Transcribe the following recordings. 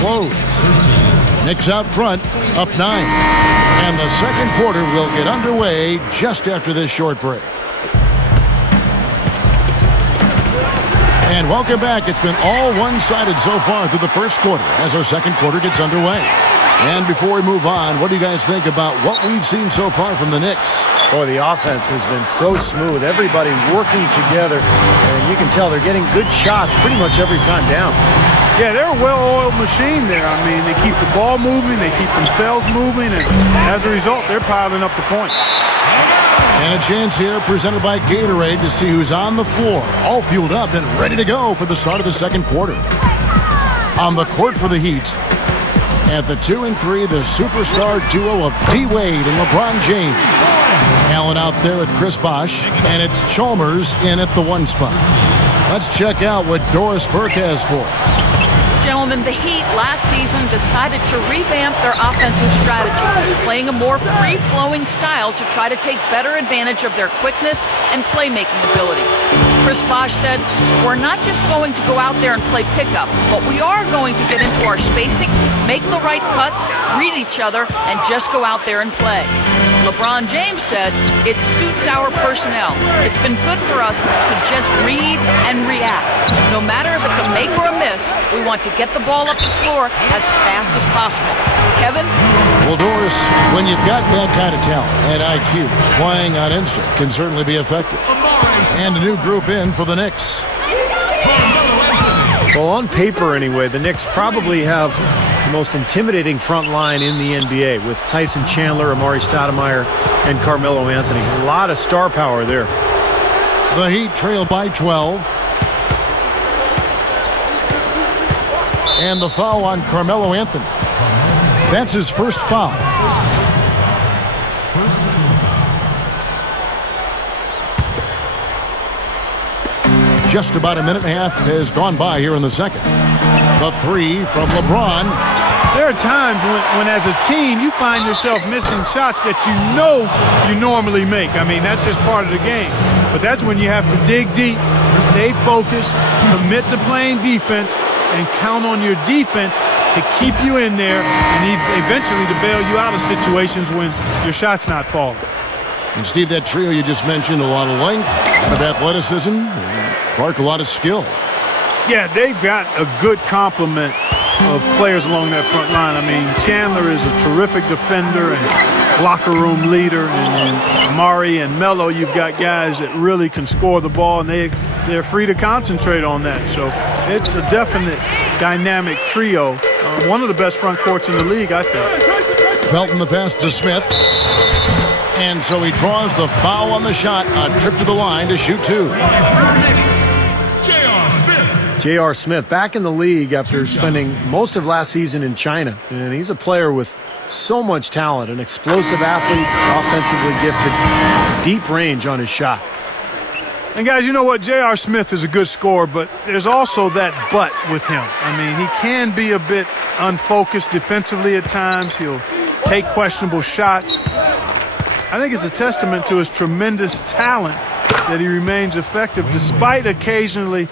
close. Knicks out front, up 9. And the second quarter will get underway just after this short break. And welcome back. It's been all one-sided so far through the first quarter as our second quarter gets underway. And before we move on, what do you guys think about what we've seen so far from the Knicks? Boy, the offense has been so smooth. Everybody working together, and you can tell they're getting good shots pretty much every time down. Yeah, they're a well-oiled machine there. I mean, they keep the ball moving, they keep themselves moving, and as a result, they're piling up the points. And a chance here presented by Gatorade to see who's on the floor, all fueled up and ready to go for the start of the second quarter. On the court for the Heat, at the 2 and 3, the superstar duo of D-Wade and LeBron James. Allen out there with Chris Bosh, and it's Chalmers in at the 1 spot. Let's check out what Doris Burke has for us. Gentlemen, the Heat last season decided to revamp their offensive strategy, playing a more free-flowing style to try to take better advantage of their quickness and playmaking ability. Chris Bosh said, "We're not just going to go out there and play pickup, but we are going to get into our spacing, make the right cuts, read each other, and just go out there and play." LeBron James said, "It suits our personnel. It's been good for us to just read and react. No matter if it's a make or a miss, we want to get the ball up the floor as fast as possible." Kevin? Well, Doris, when you've got that kind of talent and IQ, playing on instinct can certainly be effective. And a new group in for the Knicks. Well, on paper anyway, the Knicks probably have the most intimidating front line in the NBA with Tyson Chandler, Amari Stoudemire, and Carmelo Anthony. A lot of star power there. The Heat trail by 12. And the foul on Carmelo Anthony. That's his first foul. Just about a minute and a half has gone by here in the second. The 3 from LeBron. There are times when as a team, you find yourself missing shots that you normally make. I mean, that's just part of the game. But that's when you have to dig deep, stay focused, commit to playing defense, and count on your defense to keep you in there and eventually to bail you out of situations when your shot's not falling. And Steve, that trio you just mentioned, a lot of length, a lot of athleticism, and Clark, a lot of skill. Yeah, they've got a good complement of players along that front line. I mean, Chandler is a terrific defender and locker room leader, and Amari and Melo, you've got guys that really can score the ball, and they're free to concentrate on that. So it's a definite dynamic trio. One of the best front courts in the league, I think. Felton the pass to Smith. And so he draws the foul on the shot, a trip to the line to shoot 2. J.R. Smith back in the league after spending most of last season in China. And he's a player with so much talent, an explosive athlete, offensively gifted, deep range on his shot. And guys, you know what? J.R. Smith is a good scorer, but there's also that but with him. I mean, he can be a bit unfocused defensively at times. He'll take questionable shots. I think it's a testament to his tremendous talent that he remains effective despite occasionally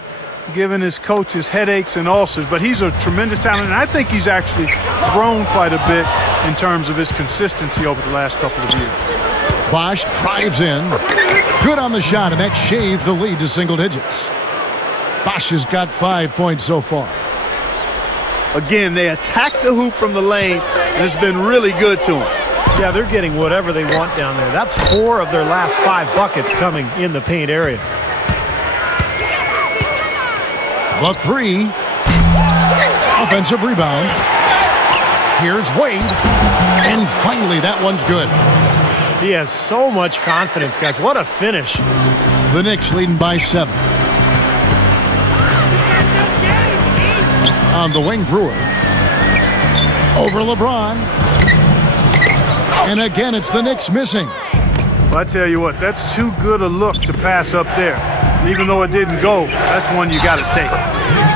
giving his coaches headaches and ulcers. But he's a tremendous talent, and I think he's actually grown quite a bit in terms of his consistency over the last couple of years. Bosh drives in. Good on the shot, and that shaves the lead to single digits. Bosh has got 5 points so far. Again, they attack the hoop from the lane, and it's been really good to them. Yeah, they're getting whatever they want down there. That's 4 of their last 5 buckets coming in the paint area. The 3. Offensive rebound. Here's Wade. And finally, that one's good. He has so much confidence, guys. What a finish. The Knicks leading by 7. On the wing, Brewer. Over LeBron. And again, it's the Knicks missing. Well, I tell you what, that's too good a look to pass up there. Even though it didn't go, that's one you got to take.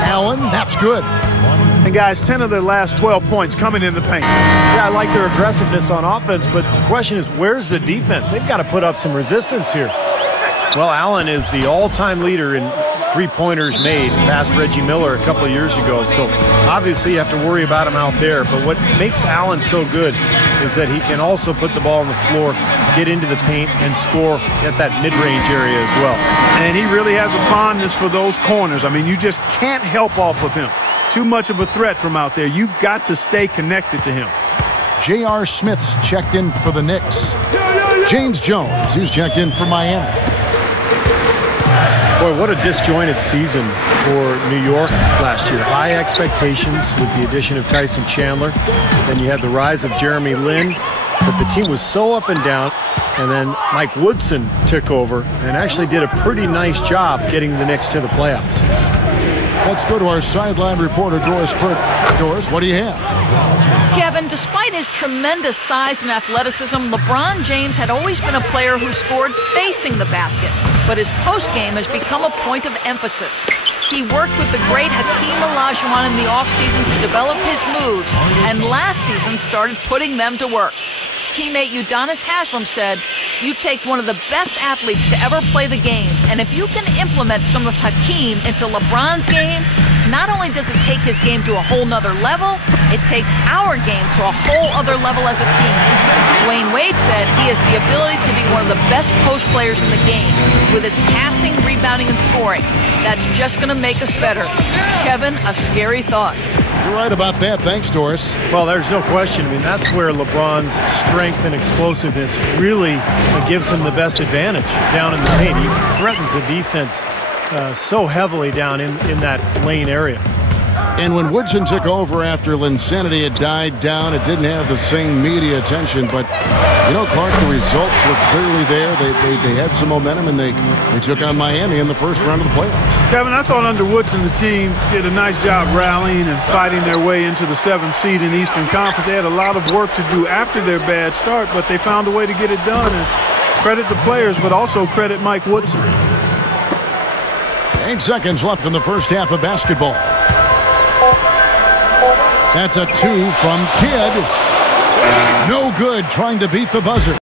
Allen, that's good. And guys, 10 of their last 12 points coming in the paint. Yeah, I like their aggressiveness on offense, but the question is, where's the defense? They've got to put up some resistance here. Well, Allen is the all-time leader in three-pointers made past Reggie Miller a couple of years ago. So obviously you have to worry about him out there. But what makes Allen so good is that he can also put the ball on the floor, get into the paint, and score at that mid-range area as well. And he really has a fondness for those corners. I mean, you just can't help off of him. Too much of a threat from out there. You've got to stay connected to him. J.R. Smith's checked in for the Knicks. James Jones, who's checked in for Miami. Boy, what a disjointed season for New York last year. High expectations with the addition of Tyson Chandler. Then you had the rise of Jeremy Lin. But the team was so up and down. And then Mike Woodson took over and actually did a pretty nice job getting the Knicks to the playoffs. Let's go to our sideline reporter, Doris Pert. Doris, what do you have? Kevin, despite his tremendous size and athleticism, LeBron James had always been a player who scored facing the basket. But his postgame has become a point of emphasis. He worked with the great Hakeem Olajuwon in the offseason to develop his moves, and last season started putting them to work. Teammate Udonis Haslem said, "You take one of the best athletes to ever play the game, and if you can implement some of Hakeem into LeBron's game, not only does it take his game to a whole nother level, it takes our game to a whole other level as a team." Dwayne Wade said he has the ability to be one of the best post players in the game. With his passing, rebounding, and scoring, that's just going to make us better. Kevin, a scary thought. You're right about that. Thanks, Doris. Well, there's no question. I mean, that's where LeBron's strength and explosiveness really gives him the best advantage down in the paint. He threatens the defense so heavily down in that lane area. And when Woodson took over after Linsanity had died down, it didn't have the same media attention. But, you know, Clark, the results were clearly there. They had some momentum, and they took on Miami in the first round of the playoffs. Kevin, I thought under Woodson the team did a nice job rallying and fighting their way into the 7th seed in the Eastern Conference. They had a lot of work to do after their bad start, but they found a way to get it done. And credit the players, but also credit Mike Woodson. 8 seconds left in the first half of basketball. That's a 2 from Kidd. No good, trying to beat the buzzer.